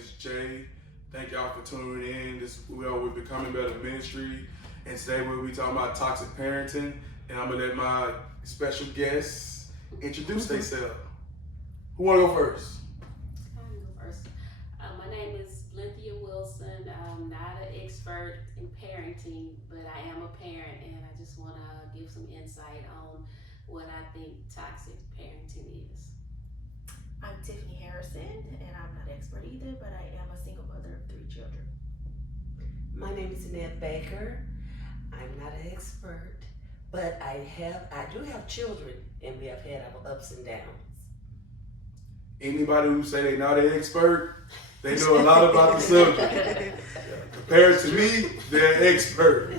is Jay. Thank y'all for tuning in. We're Becoming Better Ministry, and today we'll be talking about toxic parenting. And I'm gonna let my special guests introduce themselves. Who wanna go first? I can go first. My name is Lynthia Wilson. I'm not an expert in parenting, but I am a parent, and I just want to give some insight on what I think toxic parenting is. I'm Tiffany Harrison, and I'm not an expert either, but I am a single mother of 3 children. My name is Annette Baker. I'm not an expert, but I do have children, and we have had our ups and downs. Anybody who say they're not an expert, they know a lot about the subject. Compared to me, they're an expert.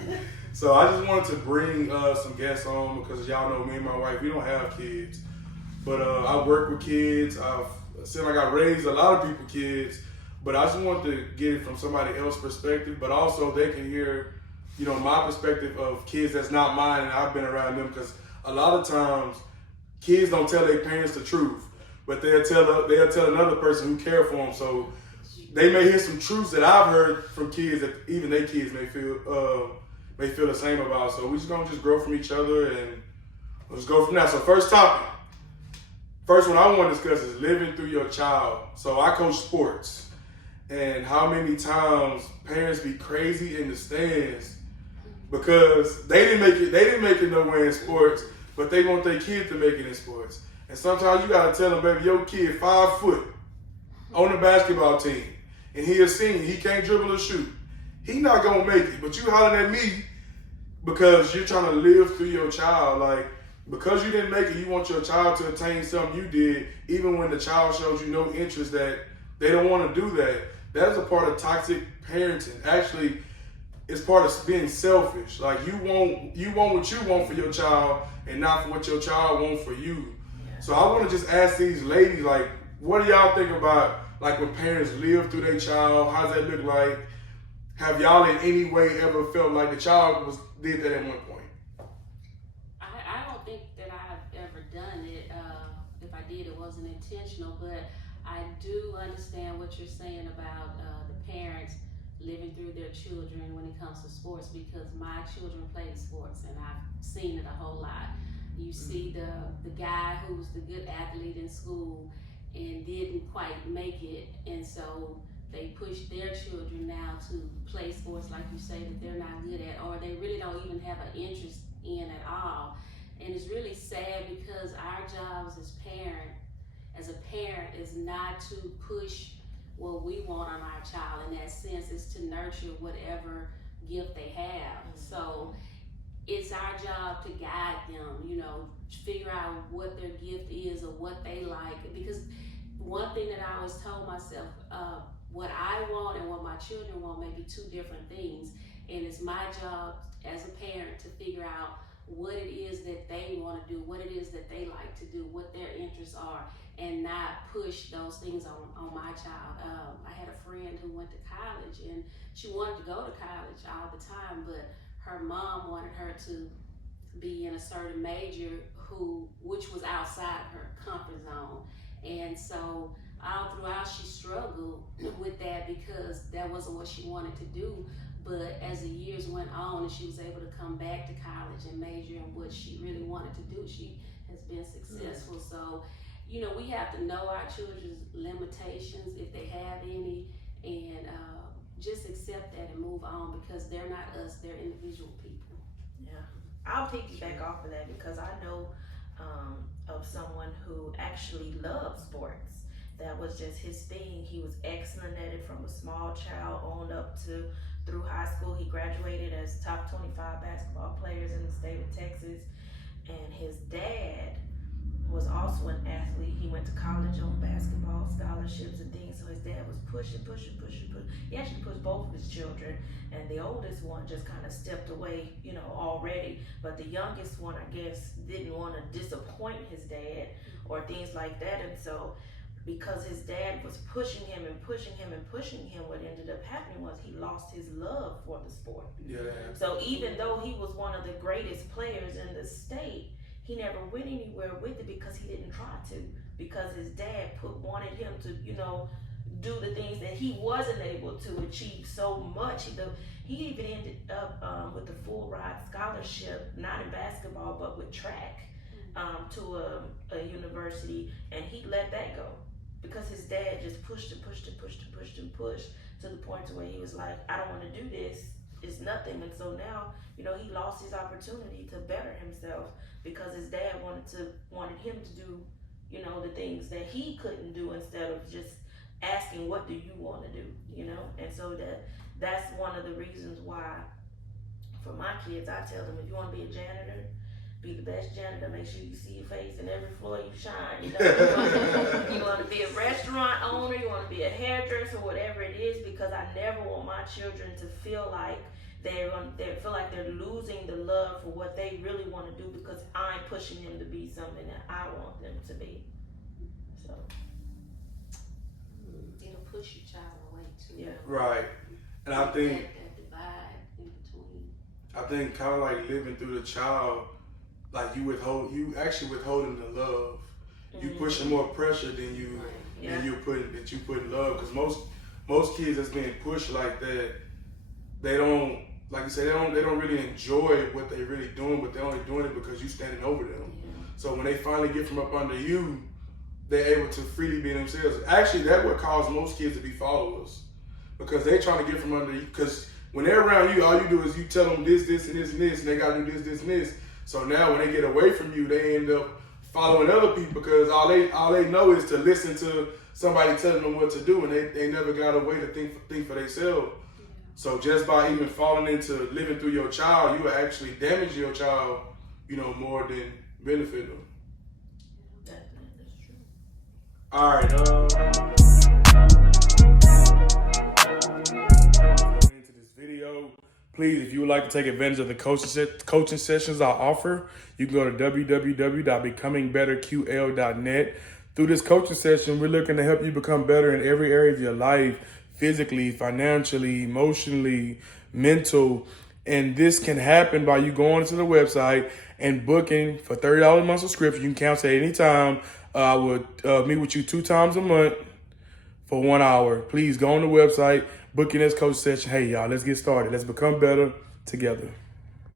So I just wanted to bring some guests on because y'all know me and my wife, we don't have kids. But I work with kids. I've said like I raised a lot of people's kids, but I just want to get it from somebody else's perspective, but also they can hear, my perspective of kids that's not mine, and I've been around them, because a lot of times kids don't tell their parents the truth, but they'll tell another person who cares for them. So they may hear some truths that I've heard from kids that even their kids may feel the same about. So we're just gonna grow from each other, and we'll just go from that. So first one I want to discuss is living through your child. So I coach sports, and how many times parents be crazy in the stands because they didn't make it nowhere in sports, but they want their kid to make it in sports. And sometimes you gotta tell them, baby, your kid 5 foot on the basketball team, and he a senior, he can't dribble or shoot. He not gonna make it, but you hollering at me because you're trying to live through your child. Like, because you didn't make it, you want your child to attain something you did, even when the child shows you no interest, that they don't want to do that. That is a part of toxic parenting. Actually, it's part of being selfish. Like, you want what you want for your child and not for what your child wants for you. So I want to just ask these ladies, like, what do y'all think about, like, when parents live through their child? How does that look like? Have y'all in any way ever felt like the child did that at one point? I don't think that I've ever done it. If I did, it wasn't intentional, but I do understand what you're saying about the parents living through their children when it comes to sports, because my children played sports and I've seen it a whole lot. You see the guy who's the good athlete in school and didn't quite make it, and so they push their children now to play sports, like you say, that they're not good at, or they really don't even have an interest in at all. And it's really sad, because our jobs as a parent is not to push what we want on our child. In that sense, is to nurture whatever gift they have. So it's our job to guide them, figure out what their gift is or what they like. Because one thing that I always told myself, what I want and what my children want may be 2 different things. And it's my job as a parent to figure out what it is that they want to do, what it is that they like to do, what their interests are, and not push those things on my child. I had a friend who went to college, and she wanted to go to college all the time, but her mom wanted her to be in a certain major which was outside her comfort zone. And so all throughout she struggled with that, because that wasn't what she wanted to do. But as the years went on and she was able to come back to college and major in what she really wanted to do, she has been successful. So, we have to know our children's limitations, if they have any, and just accept that and move on, because they're not us, they're individual people. Yeah, I'll piggyback off of that, because I know of someone who actually loves sports. That was just his thing. He was excellent at it from a small child on up through high school. He graduated as top 25 basketball players in the state of Texas. And his dad was also an athlete. He went to college on basketball scholarships and things. So his dad was pushing. He actually pushed both of his children. And the oldest one just kind of stepped away, already. But the youngest one, I guess, didn't want to disappoint his dad or things like that. And so because his dad was pushing him, what ended up happening was he lost his love for the sport. Yeah. So even though he was one of the greatest players in the state, he never went anywhere with it because he didn't try to. Because his dad wanted him to, do the things that that he wasn't able to achieve so much. He even ended up with a full ride scholarship, not in basketball, but with track, to a university, and he let that go because his dad just pushed and pushed and pushed and pushed and pushed to the point to where he was like, I don't want to do this. It's nothing. And so now, you know, he lost his opportunity to better himself because his dad wanted him to do, you know, the things that he couldn't do instead of just asking, what do you want to do, you know? And so that's one of the reasons why for my kids, I tell them, if you want to be a janitor, be the best janitor. Make sure you see your face in every floor you shine. You know, you want to be a restaurant owner, you want to be a hairdresser, whatever it is, because I never want my children to feel like they feel like they're losing the love for what they really want to do because I'm pushing them to be something that I want them to be. So it'll push your child away too. yeah. Right. And I think that divide in between. I think kind of like living through the child, like you actually withholding the love. You pushing more pressure than you putting love. Because most kids that's being pushed like that, they don't, like you said, they don't really enjoy what they really doing, but they're only doing it because you standing over them. Yeah. So when they finally get from up under you, they're able to freely be themselves. Actually, that's what caused most kids to be followers, because they trying to get from under you. Because when they're around you, all you do is you tell them this, this, and this, and this, and they got to do this, this, and this. So now when they get away from you, they end up following other people because all they know is to listen to somebody telling them what to do, and they never got a way to think for themselves. Yeah. So just by even falling into living through your child, you will actually damage your child, you know, more than benefit them. That's true. All right. Into this video, please, if you would like to take advantage of the coaching sessions I offer, you can go to www.becomingbetterql.net. Through this coaching session, we're looking to help you become better in every area of your life, physically, financially, emotionally, mental. And this can happen by you going to the website and booking for $30 a month subscription. You can cancel at any time. I would meet with you 2 times a month for 1 hour. Please go on the website, book in this coach session. Hey, y'all, let's get started. Let's become better together.